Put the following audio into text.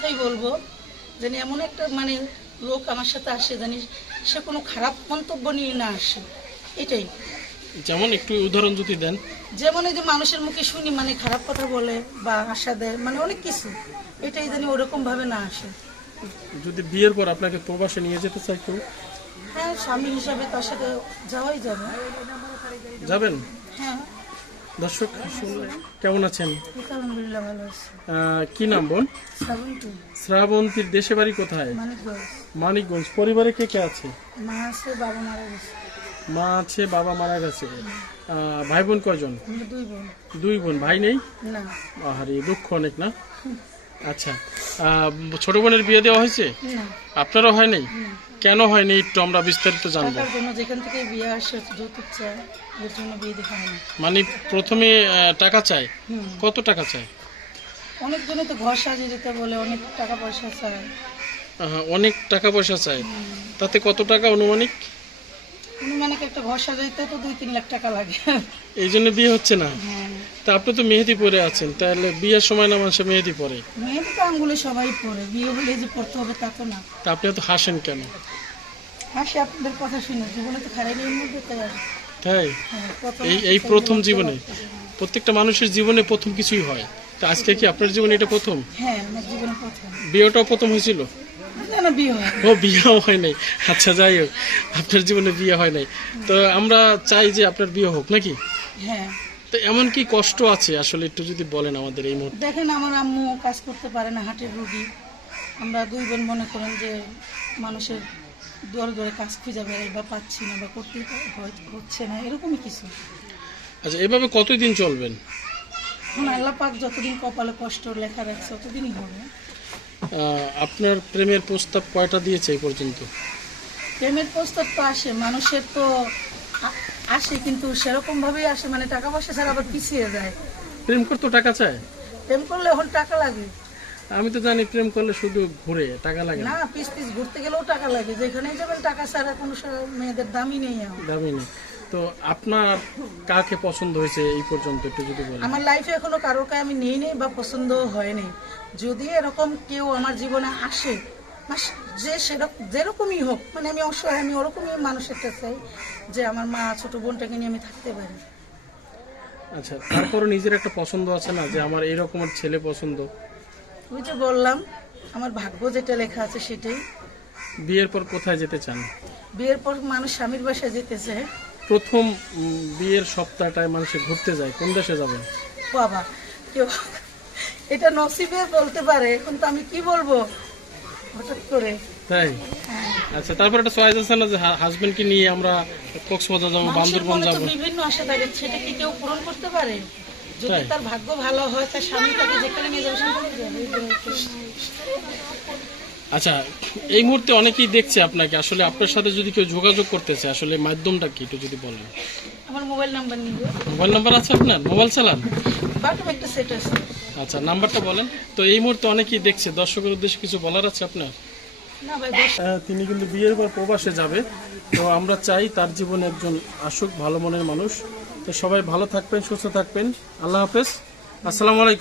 কথাই বলব যেন এমন একটা মানে লোক আমার সাথে আসে জানি সে কোনো খারাপ মন্তব্য নিয়ে না আসে। এটাই। যেমন একটু উদাহরণ যদি দেন। যেমন এই যে মানুষের মুখে শুনি মানে খারাপ কথা বলে বা আশা দেয় মানে অনেক কিছু। এটাই জানি ওরকম ভাবে না আসে। যদি বিয়ের পর আপনাকে প্রবাসে নিয়ে যেতে চাই কেউ? হ্যাঁ স্বামী হিসাবে তার সাথে যাওয়াই যাবে। যাবেন? হ্যাঁ। দর্শক কেমন আছেন? কি নাম বোন? শ্রাবন্তীর দেশে বাড়ি কোথায়? মানিকগঞ্জ। পরিবারে কে কে আছে? মা আছে বাবা মারা গেছে। ভাই বোন কজন দুই বোন। ভাই নেই? আহারে দুঃখ অনেক না? আচ্ছা ছোট বোনের বিয়ে দেওয়া হয়েছে? আপনারও হয় নাই না। কেন হয়নি? একটু আমরা বিস্তারিত জানব। যেখান থেকে বিয়ে আসে যৌতুক চায় এর জন্য বিয়ে দেখা মানে প্রথমে টাকা চায়? কত টাকা চায়? অনেকজনে তো ঘর সাজিয়ে দিতে বলে অনেক টাকা পয়সা চায়। অনেক টাকা পয়সা চায়। তাতে কত টাকা অনুমানিক মানে একটা ঘর সাজাইতে তো দুই তিন লাখ টাকা লাগে। এই জন্য বিয়ে হচ্ছে না? হ্যাঁ। তা আপনি তো মেহেদি পরে আছেন তাহলে বিয়ের সময় না মানুষে মেহেদি পরে? মেয়েদের তো আঙ্গুলে সবাই পড়ে বিয়ে হলে যে পড়তে হবে তা তো না। তা আপনি তো হাসেন কেন? হাসি আপনাদের কথা শুনে জীবনে তো খারাপ এর মধ্যে তাই? হ্যাঁ, এই এই প্রথম জীবনে প্রত্যেকটা মানুষের জীবনে প্রথম কিছুই হয়। তা আজকে কি আপনার জীবনে এটা প্রথম? হ্যাঁ আমার জীবনে প্রথম। বিয়েটাও প্রথম হয়েছিল? ও বিয়েও হয় নাই। আচ্ছা যাই হোক আপনার জীবনে বিয়ে হয় নাই। তো আমরা চাই যে আপনার বিয়ে হোক নাকি? হ্যাঁ। তো এমন কি কষ্ট আছে? আসলে একটু যদি বলেন আমাদের এই মুহূর্তে। দেখেন আমার আম্মু কাজ করতে পারে না হাটের রুগী। আমরা দুই বোন মনে করেন যে মানুষের দরে দরে কাজ খুঁজে বেড়াই বা পাচ্ছি না বা করতে হয়- হচ্ছে না এরকমই কিছু। আচ্ছা এভাবে কতদিন চলবেন? এখন আল্লাহ পাক যতদিন কপালে কষ্ট লেখা রাখছে ততদিনই হবে। আপনার প্রেমের প্রস্তাব কয়টা দিয়েছে এই পর্যন্ত? প্রেমের প্রস্তাব তো আসে মানুষের তো আসে কিন্তু সেরকম ভাবেই আসে মানে টাকা পয়সা ছাড়া আবার পিছিয়ে যায়। প্রেম করতে টাকা চায়? প্রেম করলে এখন টাকা লাগে। আমি তো জানি প্রেম করলে শুধু ঘুরে টাকা লাগে না। পিস পিস ঘুরতে গেলেও টাকা লাগে। যেখানেই যাবেন টাকা ছাড়া কোনো মেয়েদের দামই নেই এখন। দামি নেই। তো আপনার কাকে পছন্দ হয়েছে এই পর্যন্ত একটু যদি বলেন? আমার লাইফে এখনও কারোকে আমি নেই নেই বা পছন্দ হয়নি। যদি এরকম কেউ আমার জীবনে আসে যে সেরকম যেরকমই হোক মানে আমি অসহায় আমি ওরকমই মানুষেরটা চাই যে আমার মা ছোট বোনটাকে নিয়ে আমি থাকতে পারি। আচ্ছা তারপরও নিজের একটা পছন্দ আছে না যে আমার এরকম ছেলে পছন্দ? ওই যে বললাম আমার ভাগ্য যেটা লেখা আছে সেটাই। বিয়ের পর কোথায় যেতে চান? বিয়ের পর মানুষ স্বামীর বাসায় যেতে চায়। প্রথম বিয়ের সপ্তাহটায় মানুষে ঘুরতে যায় কোন দেশে যাবেন? বাবা কেউ এটা নসিবে বলতে পারে এখন তো আমি কি বলব? হঠাৎ করে। তাই। আচ্ছা তারপর একটা চয়েস আছে না যে হাজবেন্ডকে নিয়ে আমরা কক্সবাজার যাব বান্দরবন যাব? বিভিন্ন আশা থাকে সেটা কি কেউ পূরণ করতে পারে? যদি তার ভাগ্য ভালো হয় তার স্বামী তাকে যেখানে নিয়ে যাবে এই তো আর কি। আচ্ছা এই মুহূর্তে অনেকেই দেখছে আপনাকে আসলে আপনার সাথে যদি কেউ যোগাযোগ করতেছে আসলে মাধ্যমটা কি একটু যদি বলেন? আমার মোবাইল নাম্বার নিবে মোবাইল নাম্বার আছে আপনার? মোবাইল চালান? বাটম একটা সেট আছে। আচ্ছা নাম্বারটা বলেন। তো এই মুহূর্তে অনেকেই দেখছে দর্শকের উদ্দেশ্যে কিছু বলার আছে আপনার? না ভাই বেশ। হ্যাঁ, তিনি কিন্তু বিয়ের পর প্রবাসে যাবে। তো আমরা চাই তার জীবনে একজন আসুক ভালো মনের মানুষ। তো সবাই ভালো থাকবেন সুস্থ থাকবেন। আল্লাহ হাফেজ। আসসালামু আলাইকুম।